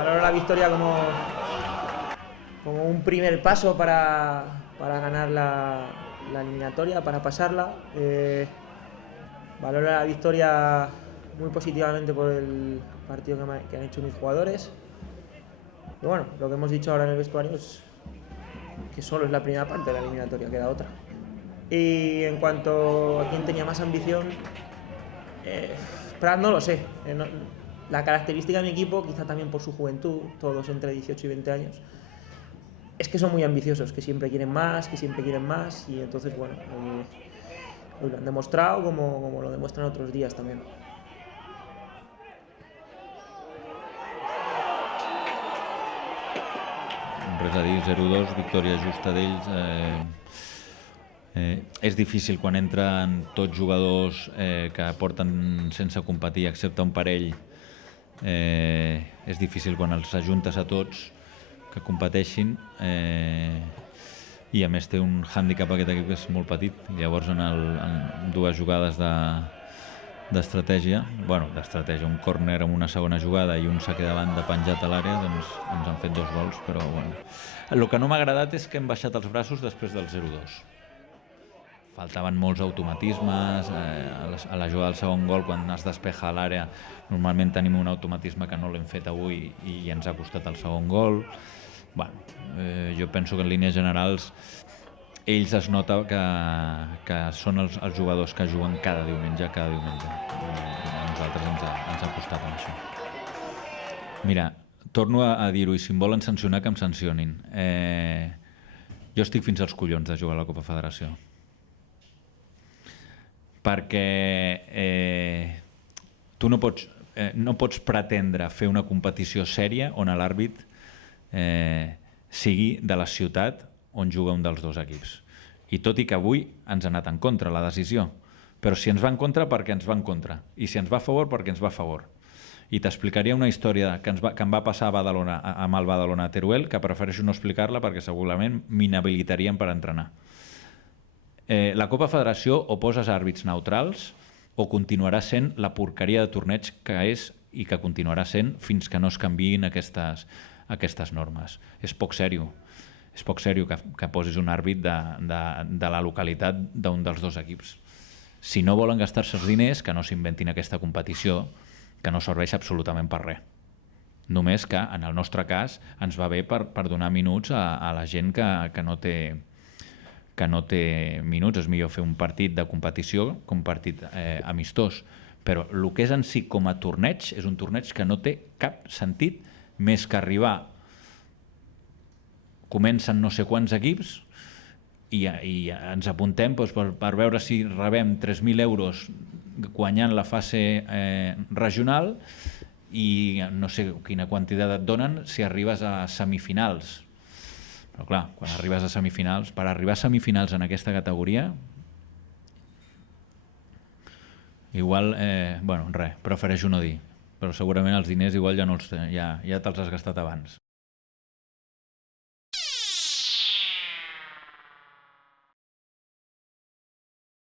valoro la victoria como un primer paso para ganar la eliminatoria, para pasarla. Valoro la victoria muy positivamente por el partido que han hecho mis jugadores. Y bueno, lo que hemos dicho ahora en el vestuario es que solo es la primera parte de la eliminatoria, queda otra. Y en cuanto a quién tenía más ambición, Prat no lo sé. La característica de mi equipo, quizá también por su juventud, todos entre 18 y 20 años, es que son muy ambiciosos, que siempre quieren más, y entonces, bueno, hoy lo han demostrado como lo demuestran otros días también. Res a dir, 0-2, victòria justa d'ells. És difícil quan entren tots jugadors que porten sense competir, excepte un parell. És difícil quan els ajuntes a tots que competeixin, i a més té un hàndicap aquest equip que és molt petit, i llavors en dues jugades d'estratègia, un córner amb una segona jugada i un saque de banda penjat a l'àrea, doncs ens han fet 2 gols, però bueno. El que no m'ha agradat és que hem baixat els braços després del 0-2. Faltaven molts automatismes, a la jugada del segon gol, quan es despeja a l'àrea, normalment tenim un automatisme que no l'hem fet avui i ens ha costat el segon gol. Jo penso que en línies generals ells es nota que són els jugadors que juguen cada diumenge. A nosaltres ens ha costat amb això. Mira, torno a dir-ho, i si em volen sancionar, que em sancionin. Jo estic fins als collons de jugar a la Copa Federació. Perquè tu no pots pretendre fer una competició sèria on l'àrbit sigui de la ciutat on juga un dels dos equips. I tot i que avui ens ha anat en contra la decisió, però si ens va en contra, perquè ens va en contra, i si ens va a favor, perquè ens va a favor. I t'explicaria una història que em va passar amb el Badalona a Teruel, que prefereixo no explicar-la perquè segurament m'inhabilitarien per entrenar. La Copa Federació o poses àrbits neutrals o continuarà sent la porqueria de torneig que és i que continuarà sent fins que no es canviïn aquestes normes. És poc sèrio. És poc sèrio que posis un àrbit de la localitat d'un dels dos equips. Si no volen gastar-se els diners, que no s'inventin aquesta competició, que no serveix absolutament per res. Només que, en el nostre cas, ens va bé per donar minuts a la gent que no té minuts. És millor fer un partit de competició que un partit amistós. Però el que és en si com a torneig és un torneig que no té cap sentit més que arribar. Comencen no sé quants equips i ens apuntem per veure si rebem 3.000 euros guanyant la fase regional i no sé quina quantitat et donen si arribes a semifinals. Però clar, quan arribes a semifinals, per arribar a semifinals en aquesta categoria, igual, res, prefereixo no dir, però segurament els diners igual ja te'ls has gastat abans.